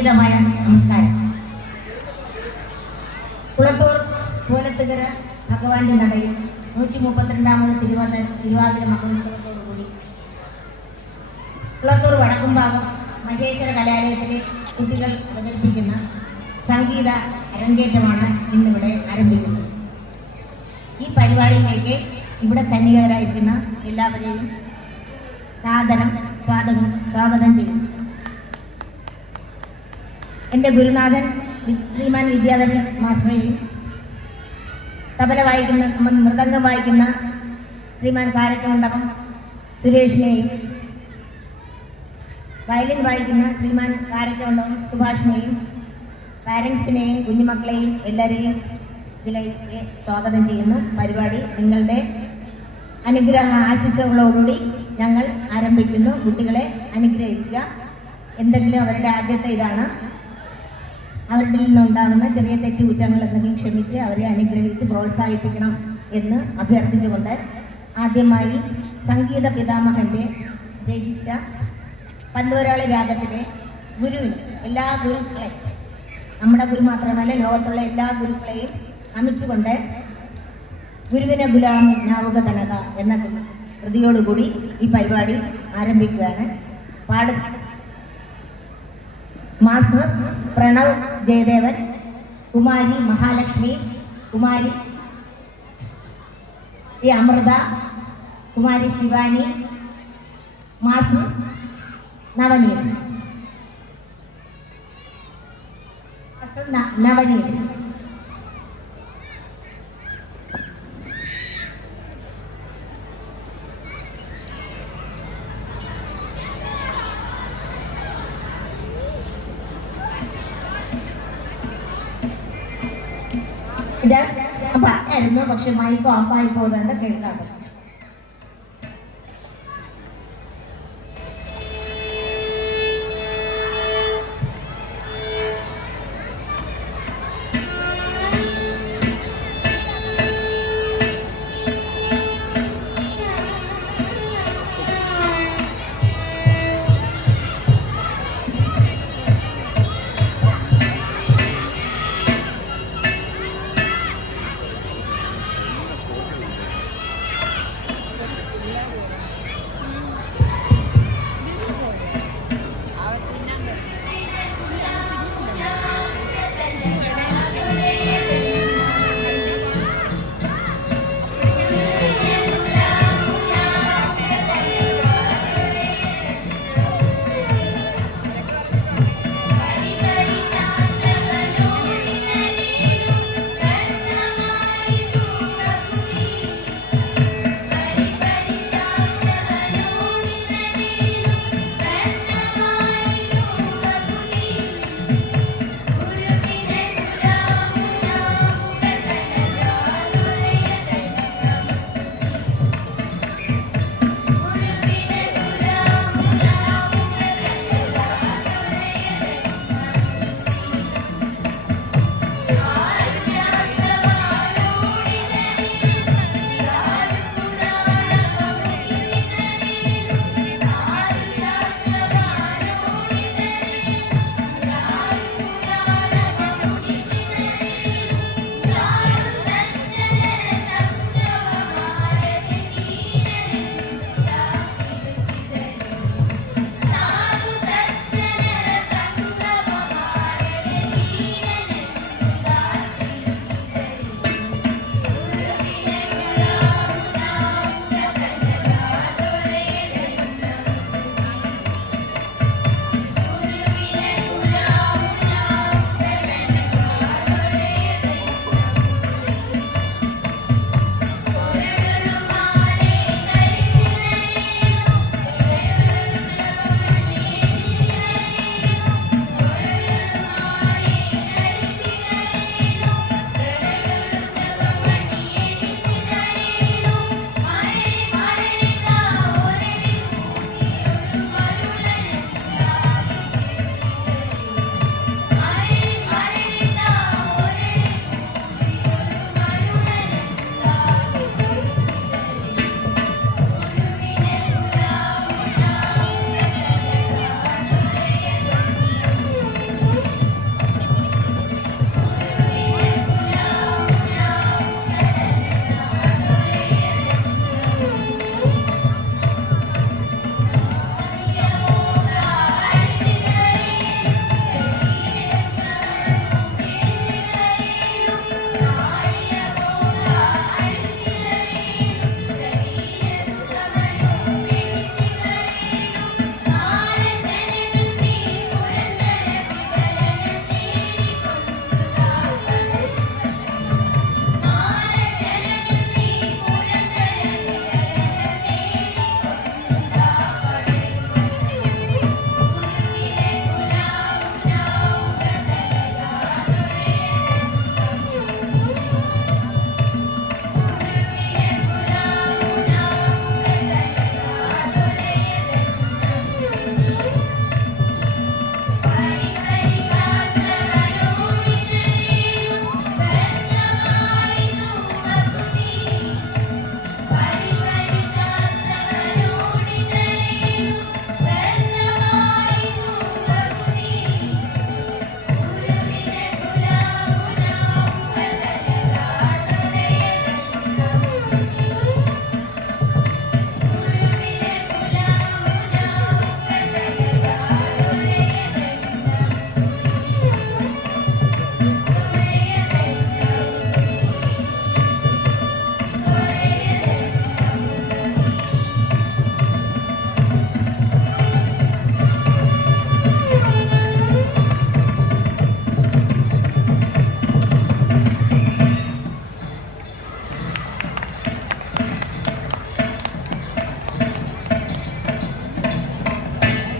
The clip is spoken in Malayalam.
നമസ്കാരം. കുളത്തൂർ പൂലത്തുകര ഭഗവാന്റെ നടയിൽ 132ാമത് തിരുവാതിര മഹോത്സവത്തോടുകൂടി കുളത്തൂർ വടക്കുംഭാഗം മഹേശ്വര കലാലയത്തിലെ കുട്ടികൾ അവതരിപ്പിക്കുന്ന സംഗീത അരങ്ങേറ്റമാണ് ഇന്നിവിടെ ആരംഭിക്കുന്നത്. ഈ പരിപാടിയിലേക്ക് ഇവിടെ സന്നിഹിതരായിരിക്കുന്ന എല്ലാവരെയും സാദരം സ്വാഗതം ചെയ്യുന്നു. എൻ്റെ ഗുരുനാഥൻ ശ്രീമാൻ വിദ്യാധരൻ മാസ്റ്ററെയും തബല വായിക്കുന്ന മൃദംഗം വായിക്കുന്ന ശ്രീമാൻ കാരക്കമണ്ഡപം സുരേഷിനെയും വയലിൻ വായിക്കുന്ന ശ്രീമാൻ കാരക്കമണ്ഡപം സുഭാഷിനെയും പാരൻസിനെയും കുഞ്ഞുമക്കളെയും എല്ലാവരെയും ഇതിലേക്ക് സ്വാഗതം ചെയ്യുന്നു. പരിപാടി നിങ്ങളുടെ അനുഗ്രഹ ആശംസകളോടുകൂടി ഞങ്ങൾ ആരംഭിക്കുന്നു. കുട്ടികളെ അനുഗ്രഹിക്കുക. എന്തെങ്കിലും അവരുടെ ആദ്യത്തെ ഇതാണ്, അവരുടെ നിന്നുണ്ടാകുന്ന ചെറിയ തെറ്റുകുറ്റങ്ങൾ എന്തെങ്കിലും ക്ഷമിച്ച് അവരെ അനുഗ്രഹിച്ച് പ്രോത്സാഹിപ്പിക്കണം എന്ന് അഭ്യർത്ഥിച്ചുകൊണ്ട് ആദ്യമായി സംഗീത പിതാമഹൻ്റെ രചിച്ച പന്തോരാളി രാഗത്തിലെ ഗുരുവിന് എല്ലാ ഗുരുക്കളെയും, നമ്മുടെ ഗുരു മാത്രമല്ല ലോകത്തുള്ള എല്ലാ ഗുരുക്കളെയും നമിച്ചുകൊണ്ട് ഗുരുവിനെ ഗുലാം നാവുക തനക എന്ന കൃതിയോടുകൂടി ഈ പരിപാടി ആരംഭിക്കുകയാണ്. മാസ്റ്റർ പ്രണവ് ജയദേവൻ, കുമാരി മഹാലക്ഷ്മി, കുമാരി അമൃത, കുമാരി ശിവാനി, മാസ്റ്റർ നവനീത്, മാസ്റ്റർ നവനീത്. ഇത് ആയിരുന്നു, പക്ഷെ മൈക്ക് ഓഫായി പോകുന്നുണ്ട്, കേൾക്കാതെ.